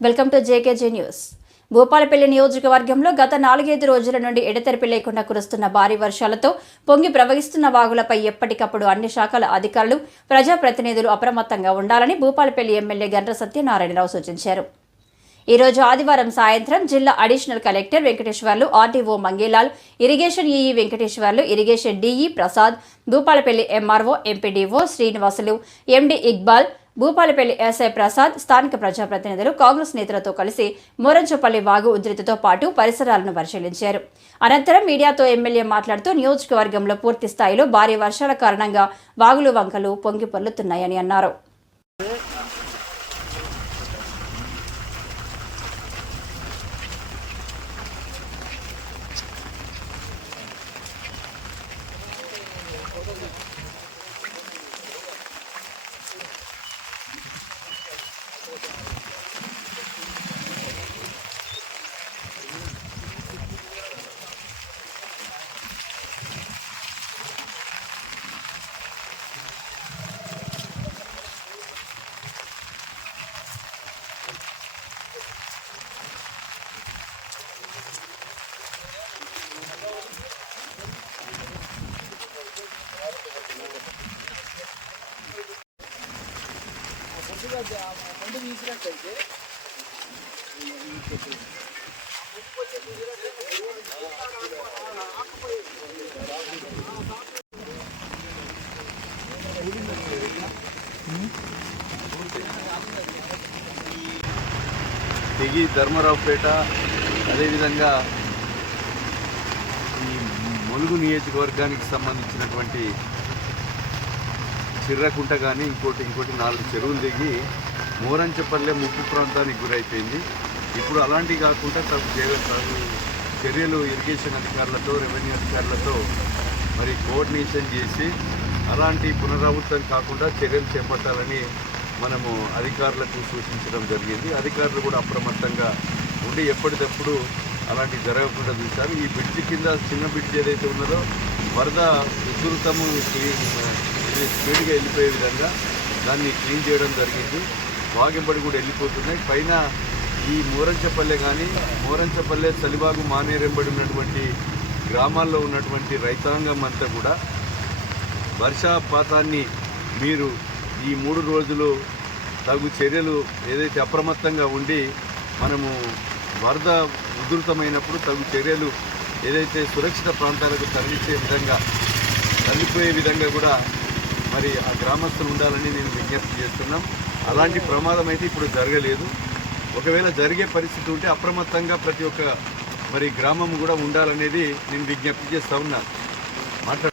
Welcome to JKG news. Bhupalpally నియోజకవర్గంలో గత నాలుగైదు రోజుల నుండి ఎడతెరిపి లేకుండా కురుస్తున్న భారీ వర్షాలతో పొంగి ప్రవహిస్తున్న వాగులపై ఎప్పటికప్పుడు అన్ని శాఖల అధికారులు ప్రజాప్రతినిధులు అప్రమత్తంగా ఉండాలని భూపాలపల్లి ఎమ్మెల్యే గండ్ర సత్యనారాయణరావు సూచించారు. ఈరోజు ఆదివారం సాయంత్రం జిల్లా additional collector Venkateswarlu RDO Mangelal irrigation EE Venkateswarlu irrigation DE Prasad Bhupalpally MRO MPDO Srinivasulu MD Iqbal Bhupalpally SI Prasad స్థానిక ప్రజాప్రతినిధులు కాంగ్రెస్ నేతలతో కలిసి మోరంచపల్లి వాగు ఉధృతితో పాటు పరిసరాలను పరిశీలించారు. అనంతరం మీడియాతో ఎమ్మెల్యే మాట్లాడుతూ నియోజకవర్గంలో పూర్తి స్థాయిలో భారీ వర్షాల కారణంగా వాగులు వంకలు పొంగి పొర్లుతున్నాయని అన్నారు. Thank you. తెగి ధర్మరావుపేట అదేవిధంగా ఈ ములుగు నియోజకవర్గానికి సంబంధించినటువంటి చిర్రకుంట కానీ ఇంకోటి ఇంకోటి నాలుగు చెరువులు దిగి మోరంచపల్లె ముప్పు ప్రాంతానికి గురైపోయింది. ఇప్పుడు అలాంటివి కాకుండా తగు చర్యలు ఇరిగేషన్ అధికారులతో రెవెన్యూ అధికారులతో మరి కోఆర్డినేషన్ చేసి అలాంటి పునరావృతం కాకుండా చర్యలు చేపట్టాలని మనము అధికారులకు సూచించడం జరిగింది. అధికారులు కూడా అప్రమత్తంగా ఉండి ఎప్పటికప్పుడు అలాంటి జరగకుండా చూశారు. ఈ బ్రిడ్జి కింద చిన్న బ్రిడ్జ్ ఏదైతే ఉన్నదో వరద ఉధృతము క్లీన్ స్పీడ్గా వెళ్ళిపోయే విధంగా దాన్ని క్లీన్ చేయడం జరిగింది. వాగింపడి కూడా వెళ్ళిపోతున్నాయి. పైన ఈ మూరంచపల్లె కానీ మూరంచపల్లె చలిబాగు మానేరెంబడి ఉన్నటువంటి గ్రామాల్లో ఉన్నటువంటి రైతాంగం అంతా కూడా వర్షపాతాన్ని మీరు ఈ మూడు రోజులు తగు చర్యలు ఏదైతే అప్రమత్తంగా ఉండి మనము వరద ఉధృతమైనప్పుడు తగు చర్యలు ఏదైతే సురక్షిత ప్రాంతాలకు తరలించే విధంగా తరలిపోయే విధంగా కూడా మరి ఆ గ్రామస్తులు ఉండాలని నేను విజ్ఞప్తి చేస్తున్నాం. అలాంటి ప్రమాదం అయితే ఇప్పుడు జరగలేదు. ఒకవేళ జరిగే పరిస్థితి ఉంటే అప్రమత్తంగా ప్రతి ఒక్క మరి గ్రామం కూడా ఉండాలనేది నేను విజ్ఞప్తి చేస్తా ఉన్నాను మాట్లాడు